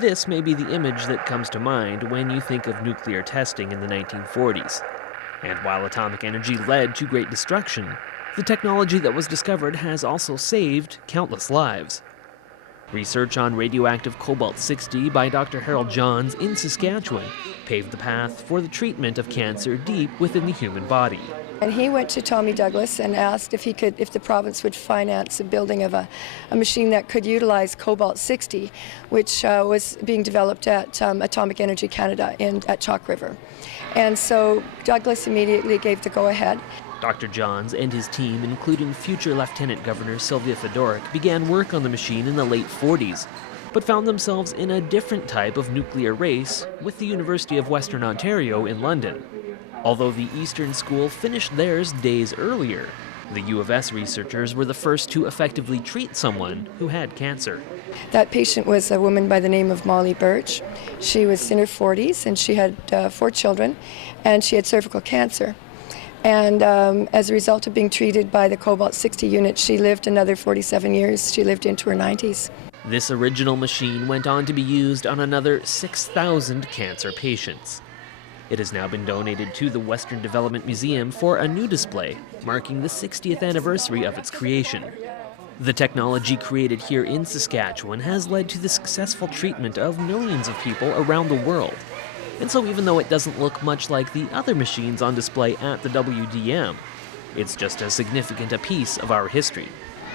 This may be the image that comes to mind when you think of nuclear testing in the 1940s. And while atomic energy led to great destruction, the technology that was discovered has also saved countless lives. Research on radioactive Cobalt-60 by Dr. Harold Johns in Saskatchewan paved the path for the treatment of cancer deep within the human body. And he went to Tommy Douglas and asked if the province would finance the building of a machine that could utilize Cobalt-60, which was being developed at Atomic Energy Canada at Chalk River. And so Douglas immediately gave the go-ahead. Dr. Johns and his team, including future Lieutenant Governor Sylvia Fedoric, began work on the machine in the late 40s, but found themselves in a different type of nuclear race with the University of Western Ontario in London. Although the Eastern School finished theirs days earlier, the U of S researchers were the first to effectively treat someone who had cancer. That patient was a woman by the name of Molly Birch. She was in her 40s and she had 4 children, and she had cervical cancer. And as a result of being treated by the Cobalt-60 unit, she lived another 47 years. She lived into her 90s. This original machine went on to be used on another 6,000 cancer patients. It has now been donated to the Western Development Museum for a new display, marking the 60th anniversary of its creation. The technology created here in Saskatchewan has led to the successful treatment of millions of people around the world. And so even though it doesn't look much like the other machines on display at the WDM, it's just as significant a piece of our history.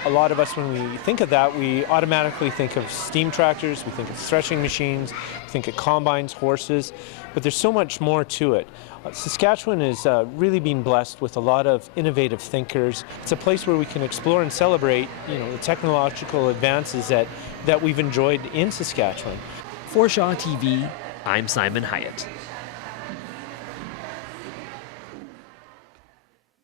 A lot of us, when we think of that, we automatically think of steam tractors, we think of threshing machines, we think of combines, horses, but there's so much more to it. Saskatchewan is really being blessed with a lot of innovative thinkers. It's a place where we can explore and celebrate, the technological advances that we've enjoyed in Saskatchewan. For Shaw TV, I'm Simon Hyatt.